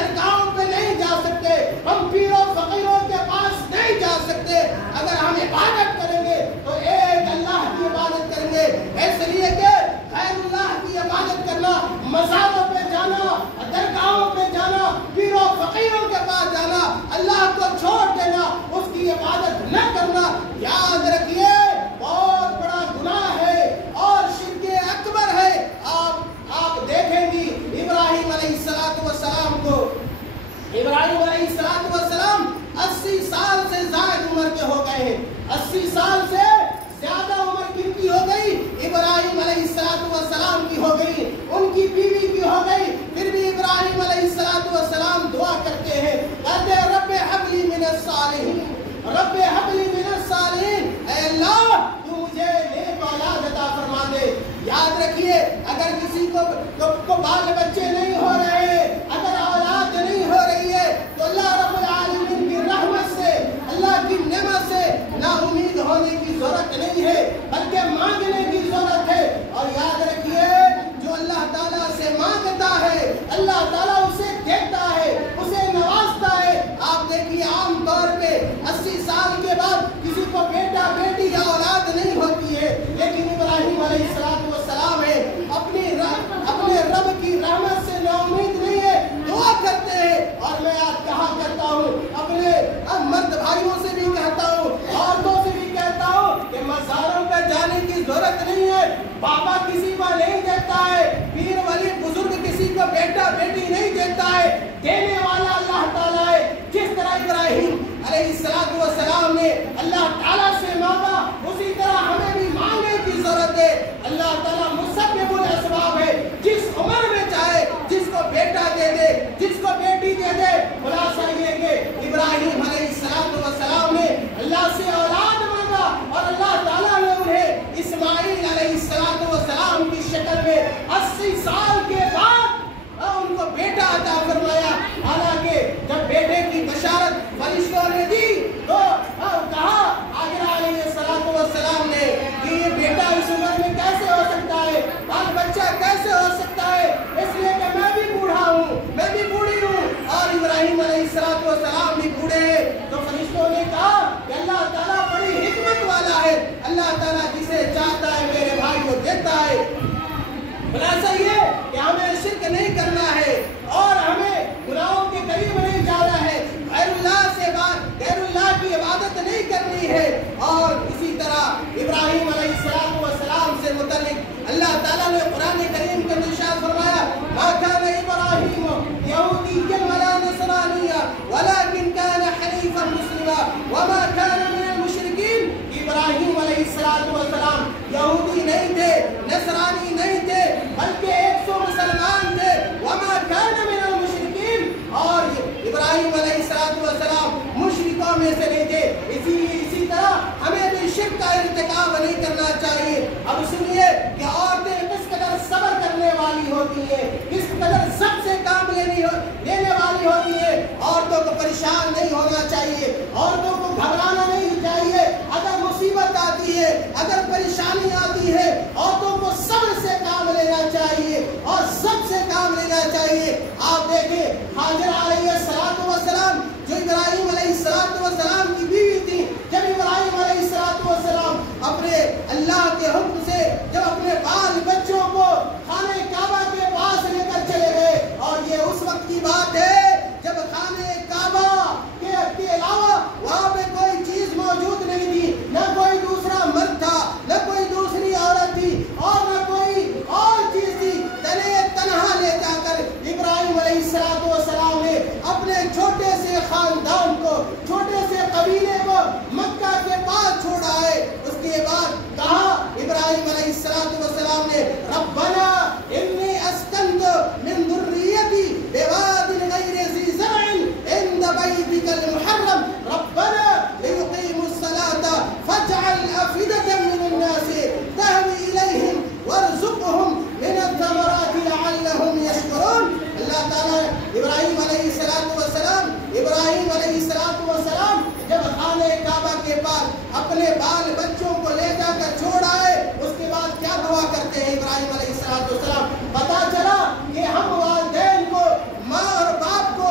درگاہوں پہ نہیں جا سکتے، ہم پیروں فقیروں کے پاس نہیں جا سکتے، اگر ہم عبادت کریں گے تو ایک اللہ کی عبادت کریں گے، اس لیے کہ غیر اللہ کی عبادت کرنا، مزاروں پہ جانا، درگاہوں پہ جانا، پیروں فقیروں کے پاس جانا، اللہ کو چھوڑ دینا، اس کی عبادت نہ کرنا، یاد رکھیے بہت بڑا گناہ ہے اور شرک اکبر ہے۔ آپ دیکھیں گی ابراہیم علیہ السلام کو، ابراہیم علیہ السلام 80 سال سے زائد عمر کے ہو گئے ہیں، 80 سال سے زیادہ عمر کن کی ہو گئی؟ ابراہیم علیہ السلام کی ہو گئی، ان کی بیوی کی ہو گئی، پھر بھی ابراہیم علیہ السلام دعا کرتے ہیں، کہتے ہیں رب ہب لی من الصالحین، رب ہب لی من الصالحین، اے اللہ تو مجھے نیک اولاد عطا فرما دے۔ یاد رکھیے اگر کسی کو بال بچے نہیں ہو رہے، اگر اولاد نہیں ہو رہی ہے تو اللہ رب العالمین کی رحمت سے، اللہ کی نعمت سے نا امید ہونے کی ضرورت نہیں ہے، بلکہ مانگنے کی ضرورت ہے۔ اور یاد رکھیے جو اللہ تعالیٰ سے مانگتا ہے اللہ تعالیٰ اسے دیتا ہے، اسے نوازتا ہے۔ آپ دیکھیے عام طور پہ 80 سال کے بعد کسی کو بیٹا بیٹی یا اولاد نہیں ہوتی ہے، لیکن ابراہیم علیہ السلام ہے اپنے رب کی رحمت سے نا امید نہیں ہے، دعا کرتے ہیں۔ اور میں آج کہا کرتا ہوں، اپنے مرد بھائیوں سے بھی کہتا ہوں، عورتوں سے بھی کہتا ہوں کہ مزاروں پہ جانے کی ضرورت نہیں ہے، بابا کسی کو نہیں دیتا ہے، پیر ولی بزرگ کسی کو بیٹا بیٹی نہیں دیتا ہے، دینے والا اللہ تعالیٰ ہے۔ جس طرح ابراہیم علیہ السلام نے اللہ تعالیٰ سے مانگا، اسی طرح ہمیں بھی مانگنے کی ضرورت ہے۔ اللہ تعالیٰ مسبب الاسباب ہے، جس عمر میں چاہے جس کو بیٹا دے دے، جس کو بیٹی دے دے۔ خلاصہ یہ کہ ابراہیم علیہ السلام نے اللہ سے اولاد مانگا اور اللہ تعالیٰ نے انہیں اسماعیل علیہ السلام کی شکل میں 80 سال کے بعد ان کو بیٹا عطا فرمایا۔ حالانکہ جب بیٹے کی بشارت فرشتوں نے دی تو کہا آگرہ علیہ السلام نے کہ یہ بیٹا اس عمر میں کیسے ہو سکتا ہے، بال بچہ کیسے ہو سکتا ہے، اس لیے کہ میں بھی بوڑھا ہوں، میں بھی بوڑھی ہوں اور ابراہیم علیہ السلام بھی بوڑھے ہیں۔ تو فرشتوں نے کہا کہ اللہ تعالیٰ بڑی حکمت والا ہے، اللہ تعالیٰ جسے چاہتا ہے میرے بھائی کو دیتا ہے۔ خلاصہ یہ کہ ہمیں شرک نہیں کرنا ہے اور ہمیں گناہوں کے قریب نہیں جانا ہے، غیر اللہ کی عبادت نہیں کرنی ہے۔ اور اسی طرح ابراہیم علیہ السلام سے متعلق اللہ تعالیٰ نے قرآن کریم کے ارشاد فرمایا ما كان ابراہیم یہودیا ولا نصرانیا ولكن كان حنیفا مسلما وما كان من المشرکین۔ ابراہیم علیہ السلام یہودی نہیں تھے، نصرانی نہیں تھے، بلکہ 100 مسلمان تھے۔ وما كان من المشرکین، اور ابراہیم علیہ السلام مشرکوں میں سے نہیں تھے۔ اسی طرح ہمیں بھی شرک کا ارتکاب نہیں کرنا چاہیے۔ اب سنیے کہ عورتیں کس قدر صبر کرنے والی ہوتی ہیں، کس قدر سب سے کام لینے والی ہوتی ہیں۔ عورتوں کو پریشان نہیں ہونا چاہیے، عورتوں کو گھبرانا نہیں چاہیے۔ اگر مصیبت آتی ہے، اگر پریشانی آتی ہے، عورتوں کو صبر سے کام لینا چاہیے اور سب سے کام لینا چاہیے۔ آپ دیکھیں حاجرہ علیہ السلام جو ابراہیم علیہ السلام کی بیوی تھی، جب ابراہیم علیہ السلام اپنے اللہ کے حکم سے جب اپنے بال بچوں کو خانہ کعبہ کے پاس لے کر چلے گئے، اور یہ اس وقت کی بات ہے جب خانہ کعبہ کے علاوہ وہاں پہ کوئی چیز موجود نہیں تھی، نہ کوئی دوسرا مرد تھا، نہ کوئی دوسری عورت تھی، اور نہ کوئی اور چیز تھی۔ تنہا لے جا کر ابراہیم علیہ السلام نے اپنے چھوٹے سے خاندان کو، چھوٹے سے قبیلے کو مکہ کے پاس چھوڑا ہے۔ اس کے بعد کہا ابراہیم علیہ السلام نے ربنا انی اسکنت من ذریتی بواد غیر ذی زرع عند بیتک المحرم ربنا لیقیموا الصلاة فاجعل افئدة من الناس تهوی الیہم وارزقهم من الثمرات لعلهم یشکرون۔ اللہ تعالیٰ ابراہیم علیہ السلام جب خانہ کعبہ کے پاس اپنے بال بچوں کو لے جا کر چھوڑ آئے، اس کے بعد کیا دعا کرتے ہیں ابراہیم علیہ السلام؟ پتا چلا کہ ہم والدین کو، ماں اور باپ کو